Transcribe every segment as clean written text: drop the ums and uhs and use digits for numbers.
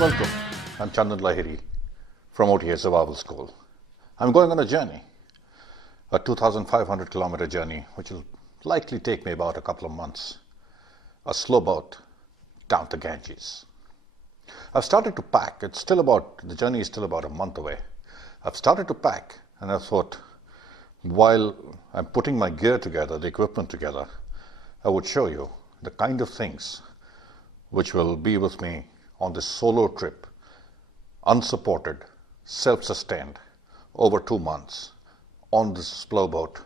and welcome. I'm Chandan Lahiri from OTA Survival School. I'm going on a journey, a 2,500 kilometer journey, which will likely take me about a couple of months. A slow boat down the Ganges. I've started to pack. The journey is still about a month away. I've started to pack, and I thought, while I'm putting my gear together, the equipment together, I would show you the kind of things which will be with me on this solo trip, unsupported, self-sustained, over 2 months, on this slow boat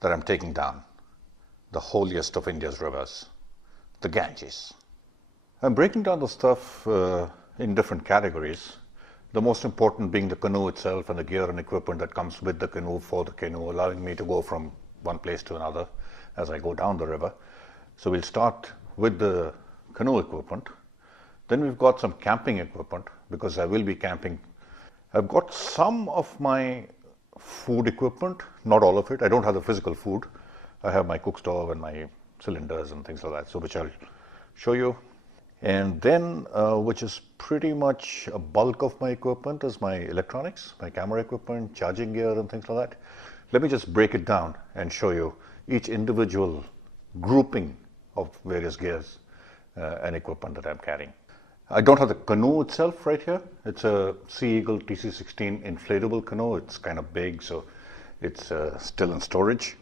that I'm taking down the holiest of India's rivers, the Ganges. I'm breaking down the stuff in different categories, the most important being the canoe itself and the gear and equipment that comes with the canoe, for the canoe, allowing me to go from one place to another as I go down the river. So we'll start with the canoe equipment. Then we've got some camping equipment because I will be camping. I've got some of my food equipment, not all of it. I don't have the physical food. I have my cook stove and my cylinders and things like that, so which I'll show you. And then, which is pretty much a bulk of my equipment, is my electronics, my camera equipment, charging gear and things like that. Let me just break it down and show you each individual grouping of various gears and equipment that I'm carrying. I don't have the canoe itself right here. It's a Sea Eagle TC16 inflatable canoe. It's kind of big, so it's still in storage.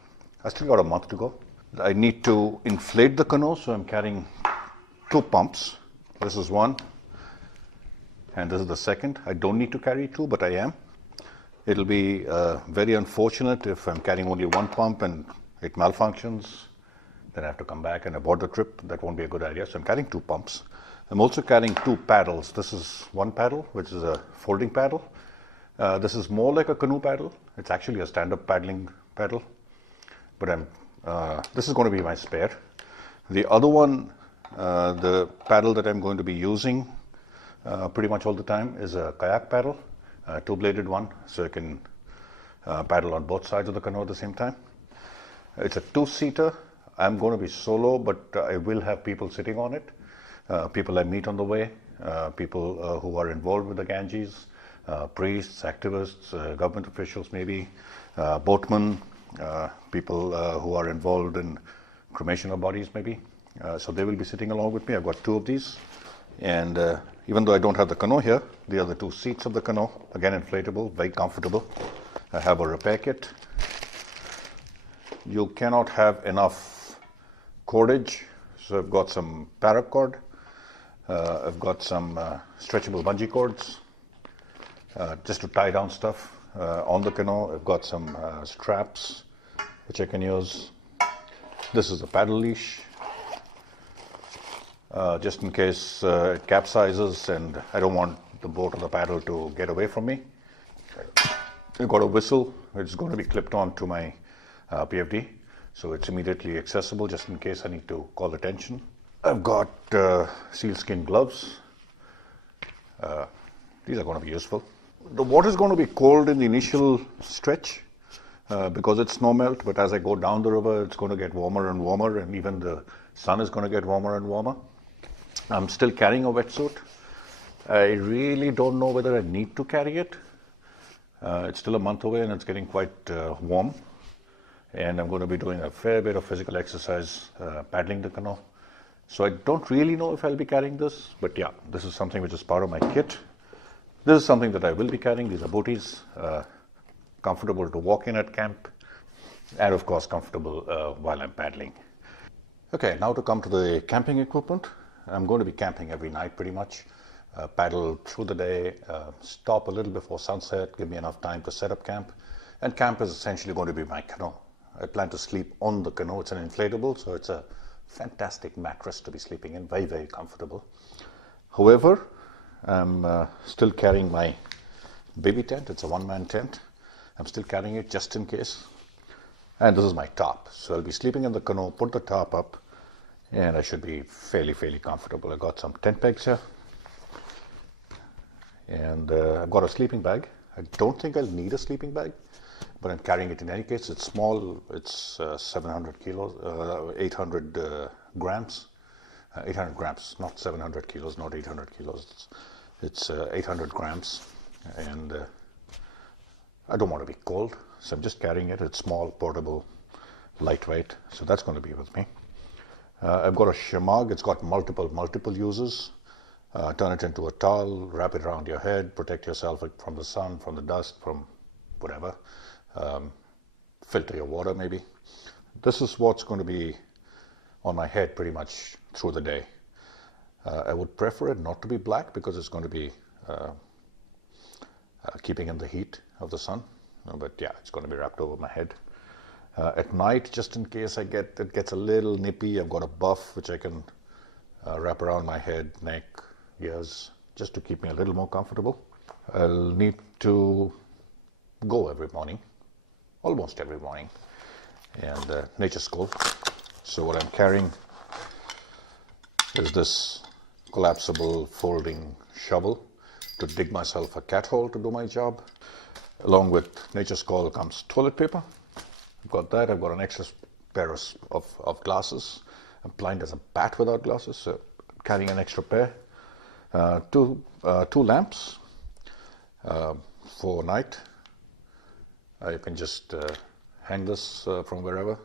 I still got a month to go. I need to inflate the canoe, so I'm carrying 2 pumps. This is one, and this is the second. I don't need to carry 2, but I am. It'll be very unfortunate if I'm carrying only 1 pump and it malfunctions. Then I have to come back and abort the trip. That won't be a good idea. So I'm carrying 2 pumps. I'm also carrying 2 paddles. This is one paddle, which is a folding paddle. This is more like a canoe paddle. It's actually a stand-up paddling paddle. But this is going to be my spare. The other one, the paddle that I'm going to be using pretty much all the time, is a kayak paddle, a 2-bladed one, so I can paddle on both sides of the canoe at the same time. It's a 2-seater. I'm going to be solo, but I will have people sitting on it. People I meet on the way, people who are involved with the Ganges, priests, activists, government officials maybe, boatmen, people who are involved in cremation of bodies maybe. So they will be sitting along with me. I've got 2 of these. And even though I don't have the canoe here, the other 2 seats of the canoe, again inflatable, very comfortable. I have a repair kit. You cannot have enough cordage, so I've got some paracord. I've got some stretchable bungee cords just to tie down stuff on the canoe. I've got some straps which I can use. This is a paddle leash, just in case it capsizes and I don't want the boat or the paddle to get away from me. I've got a whistle which is going to be clipped on to my PFD, so it's immediately accessible just in case I need to call attention. I've got sealskin gloves. These are going to be useful. The water is going to be cold in the initial stretch because it's snow melt, but as I go down the river, it's going to get warmer and warmer, and even the sun is going to get warmer and warmer. I'm still carrying a wetsuit. I really don't know whether I need to carry it. It's still a month away and it's getting quite warm. And I'm going to be doing a fair bit of physical exercise paddling the canoe. So I don't really know if I'll be carrying this, but yeah, this is something which is part of my kit. This is something that I will be carrying. These are booties, comfortable to walk in at camp, and of course comfortable while I'm paddling. Okay, now to come to the camping equipment. I'm going to be camping every night pretty much. Paddle through the day, stop a little before sunset, give me enough time to set up camp. And camp is essentially going to be my canoe. I plan to sleep on the canoe. It's an inflatable, so it's a fantastic mattress to be sleeping in, very, very comfortable. However, I'm still carrying my baby tent. It's a 1-man tent. I'm still carrying it just in case. And this is my top. So I'll be sleeping in the canoe, put the top up, and I should be fairly comfortable. I got some tent pegs here. And I've got a sleeping bag. I don't think I'll need a sleeping bag, but I'm carrying it in any case. It's small. It's 700 kilos, 800 grams. 800 grams, not 700 kilos, not 800 kilos. It's 800 grams, and I don't want to be cold, so I'm just carrying it. It's small, portable, lightweight, so that's going to be with me. I've got a shemagh. It's got multiple uses. Turn it into a towel, wrap it around your head, protect yourself from the sun, from the dust, from whatever. Filter your water maybe. This is what's going to be on my head pretty much through the day. I would prefer it not to be black because it's going to be keeping in the heat of the sun. But yeah, it's going to be wrapped over my head. At night, just in case it gets a little nippy, I've got a buff which I can wrap around my head, neck, ears, just to keep me a little more comfortable. I'll need to go every morning, almost every morning, and nature school. So what I'm carrying is this collapsible folding shovel to dig myself a cat hole to do my job. Along with nature school comes toilet paper. I've got that. I've got an extra pair of glasses. I'm blind as a bat without glasses, so I'm carrying an extra pair. Two lamps for night. I can just hang this from wherever,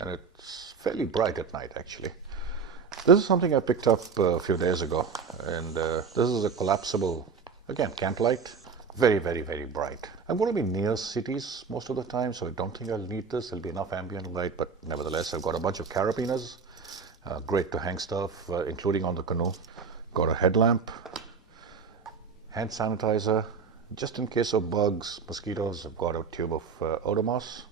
and it's fairly bright at night actually. This is something I picked up a few days ago, and this is a collapsible, again, camp light. Very bright. I'm going to be near cities most of the time, so I don't think I'll need this. There'll be enough ambient light, but nevertheless, I've got a bunch of carabiners. Great to hang stuff, including on the canoe. Got a headlamp, hand sanitizer, just in case of bugs, mosquitoes. I've got a tube of Odomos.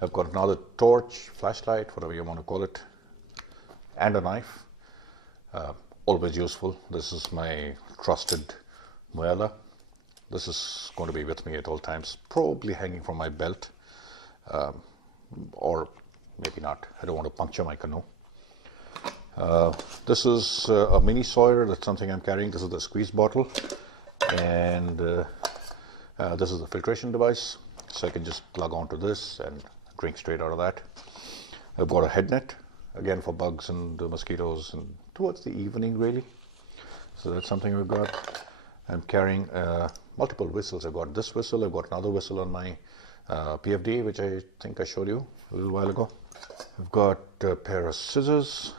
I've got another torch, flashlight, whatever you want to call it, and a knife. Always useful. This is my trusted muela. This is going to be with me at all times, probably hanging from my belt, or maybe not. I don't want to puncture my canoe. This is a mini sawyer. That's something I'm carrying. This is the squeeze bottle, and this is the filtration device, so I can just plug onto this and drink straight out of that. I've got a head net, again for bugs and mosquitoes, and towards the evening really. So that's something we've got. I'm carrying multiple whistles. I've got this whistle, I've got another whistle on my PFD, which I think I showed you a little while ago. I've got a pair of scissors,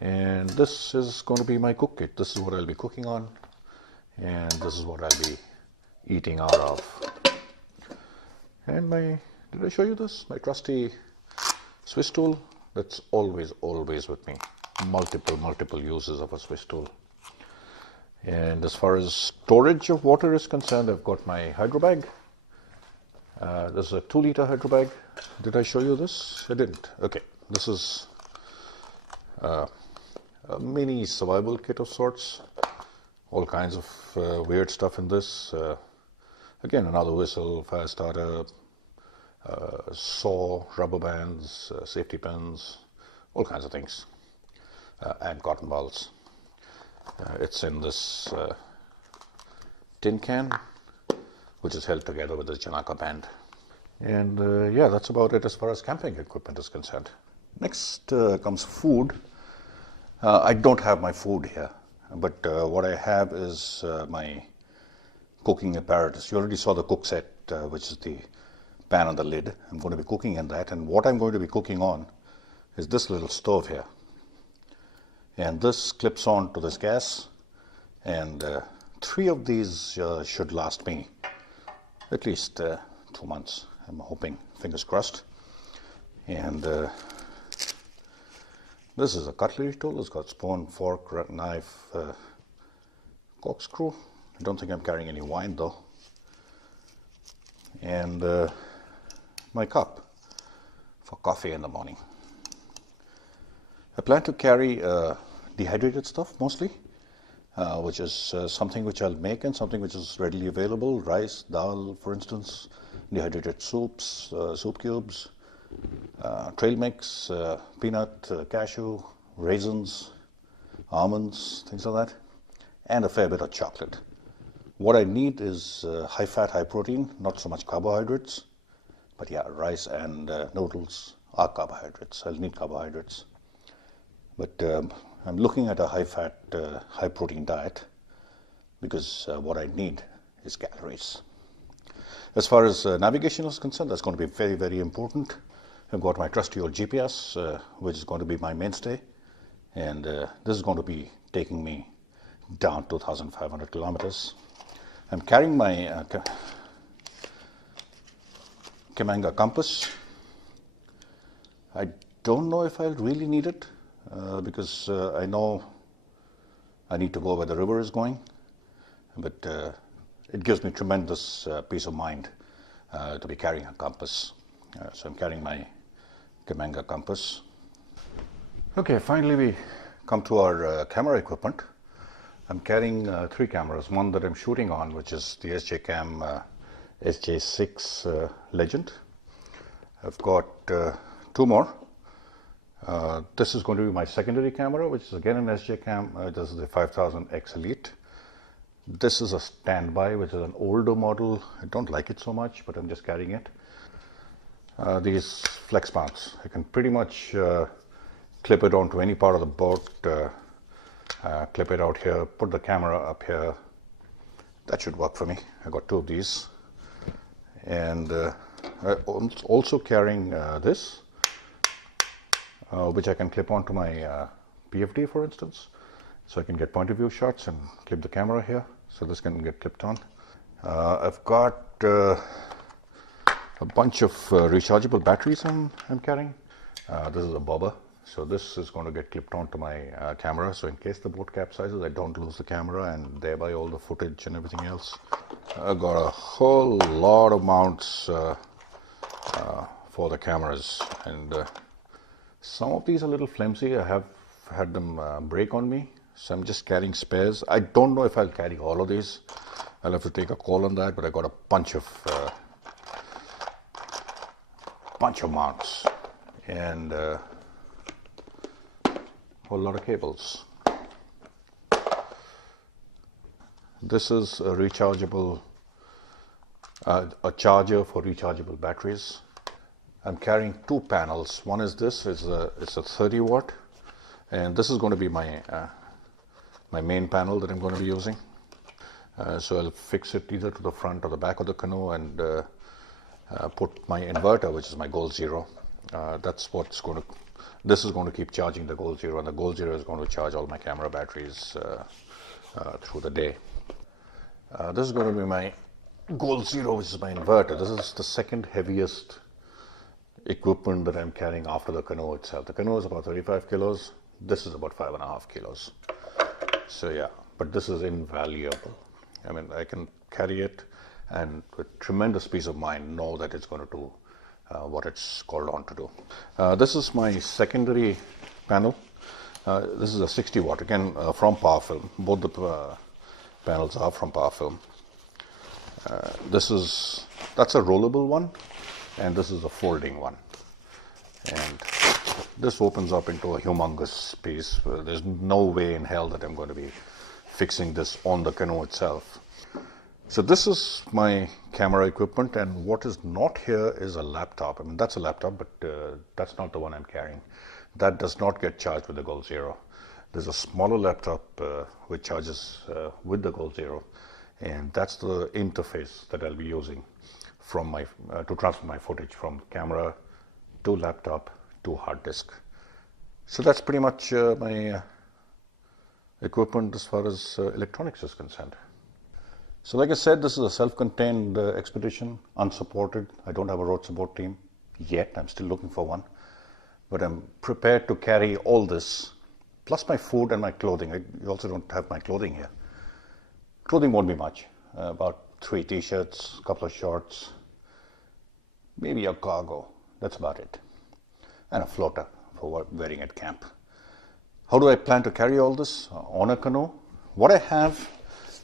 and this is going to be my cook kit. This is what I'll be cooking on, and this is what I'll be eating out of. And did I show you this? My trusty Swiss tool. That's always with me. Multiple uses of a Swiss tool. And as far as storage of water is concerned, I've got my hydro bag. This is a 2-liter hydro bag. Did I show you this? I didn't. Okay, this is a mini survival kit of sorts. All kinds of weird stuff in this. Again, another whistle, fire starter, saw, rubber bands, safety pins, all kinds of things, and cotton balls. It's in this tin can, which is held together with the Janaka band. And yeah, that's about it as far as camping equipment is concerned. Next comes food. I don't have my food here, but what I have is my cooking apparatus. You already saw the cook set, which is the pan and the lid. I'm going to be cooking in that, and what I'm going to be cooking on is this little stove here. And this clips on to this gas, and 3 of these should last me at least 2 months. I'm hoping, fingers crossed. And this is a cutlery tool. It's got spoon, fork, knife, corkscrew. I don't think I'm carrying any wine though. And my cup for coffee in the morning. I plan to carry dehydrated stuff mostly, which is something which I'll make and something which is readily available. Rice, dal, for instance, dehydrated soups, soup cubes, trail mix, peanut, cashew, raisins, almonds, things like that, and a fair bit of chocolate. What I need is high fat, high protein, not so much carbohydrates, but yeah, rice and noodles are carbohydrates. I'll need carbohydrates. But I'm looking at a high-fat, high-protein diet because what I need is calories. As far as navigation is concerned, that's going to be very, very important. I've got my trusty old GPS, which is going to be my mainstay, and this is going to be taking me down 2,500 kilometers. I'm carrying my Kamanga compass. I don't know if I'll really need it because I know I need to go where the river is going, but it gives me tremendous peace of mind to be carrying a compass. So I'm carrying my Kamanga compass. Okay, finally we come to our camera equipment. I'm carrying 3 cameras. One that I'm shooting on, which is the SJ Cam SJ6 Legend. I've got 2 more. This is going to be my secondary camera, which is again an SJ Cam. This is the 5000X Elite. This is a standby, which is an older model. I don't like it so much, but I'm just carrying it. These flex mounts, I can pretty much clip it onto any part of the boat, clip it out here, put the camera up here. That should work for me. I got 2 of these. And I'm also carrying this, which I can clip onto my PFD, for instance. So I can get point of view shots and clip the camera here. So this can get clipped on. I've got a bunch of rechargeable batteries I'm carrying. This is a bobber. So this is going to get clipped onto my camera. So in case the boat capsizes, I don't lose the camera and thereby all the footage and everything else. I've got a whole lot of mounts for the cameras. And some of these are a little flimsy. I have had them break on me. So I'm just carrying spares. I don't know if I'll carry all of these. I'll have to take a call on that, but I got a bunch of mounts and a whole lot of cables. This is a rechargeable, a charger for rechargeable batteries. I'm carrying 2 panels. One is this. It's a 30 watt, and this is going to be my my main panel that I'm going to be using. So I'll fix it either to the front or the back of the canoe and put my inverter, which is my Goal Zero. This is going to keep charging the Goal Zero, and the Goal Zero is going to charge all my camera batteries through the day. This is going to be my Goal Zero, which is my inverter. This is the second heaviest equipment that I'm carrying after the canoe itself. The canoe is about 35 kilos. This is about 5.5 kilos. So yeah, but this is invaluable. I mean, I can carry it and with tremendous peace of mind know that it's going to do what it's called on to do. This is my secondary panel. This is a 60 watt, again from Powerfilm. Both the panels are from Powerfilm. That's a rollable one, and this is a folding one. And this opens up into a humongous space. There's no way in hell that I'm going to be fixing this on the canoe itself. So this is my camera equipment, and what is not here is a laptop. I mean, that's a laptop, but that's not the one I'm carrying. That does not get charged with the Goal Zero. There's a smaller laptop which charges with the Goal Zero, and that's the interface that I'll be using from my to transfer my footage from camera to laptop to hard disk. So that's pretty much my equipment as far as electronics is concerned. So like I said, this is a self-contained expedition, unsupported. I don't have a road support team yet. I'm still looking for one. But I'm prepared to carry all this, plus my food and my clothing. You also don't have my clothing here. Clothing won't be much. About 3 t-shirts, a couple of shorts, maybe a cargo. That's about it. And a floater for wearing at camp. How do I plan to carry all this on a canoe? What I have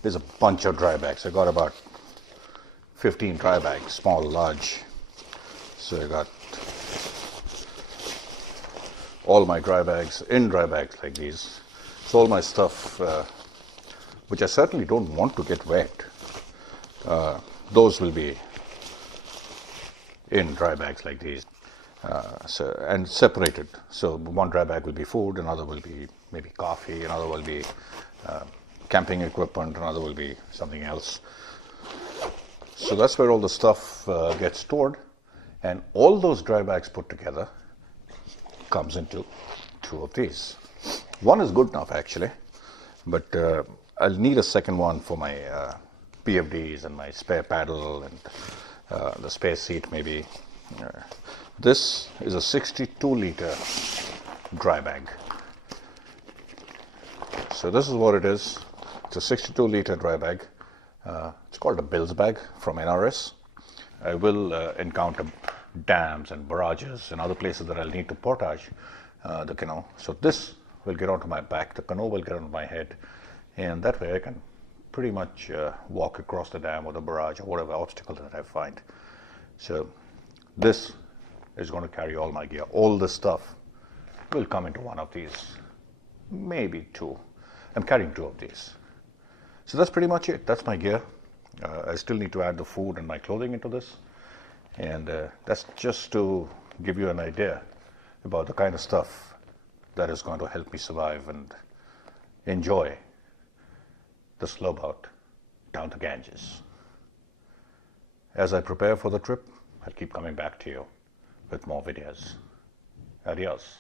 is a bunch of dry bags. I got about 15 dry bags, small, large. So I got all my dry bags in dry bags like these. So all my stuff, which I certainly don't want to get wet, those will be in dry bags like these. and separated. So one dry bag will be food, another will be maybe coffee, another will be camping equipment, another will be something else. So that's where all the stuff gets stored, and all those dry bags put together comes into two of these. One is good enough actually, but I'll need a second one for my PFDs and my spare paddle and the spare seat maybe. This is a 62-liter dry bag. So this is what it is. It's a 62-liter dry bag. It's called a Bills bag from NRS. I will encounter dams and barrages and other places that I'll need to portage the canoe. So this will get onto my back, the canoe will get onto my head, and that way I can pretty much walk across the dam or the barrage or whatever obstacle that I find. So this is going to carry all my gear. All the stuff will come into one of these, maybe two. I'm carrying two of these. So that's pretty much it. That's my gear. I still need to add the food and my clothing into this. And that's just to give you an idea about the kind of stuff that is going to help me survive and enjoy the slow boat down to Ganges. As I prepare for the trip, I'll keep coming back to you with more videos. Adios.